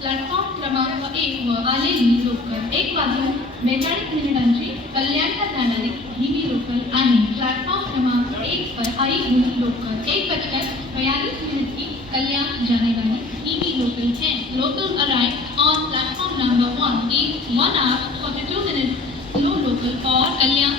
Platform क्रमांक 1 वर आलेली लोकल 1:42 कल्याणला जाणारी धीमी लोकल आणि प्लॅटफॉर्म क्रमांक 1 पर आई हुई लोकल 1:43 की कल्याण जाने वाली धीमी लोकल है। Local arrive on platform number 1 in 1 hour 42 minutes. No local for कल्याण।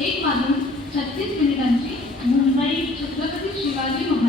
एक वाजून 36 मिनिटांची मुंबई छत्रपती शिवाजी महाराज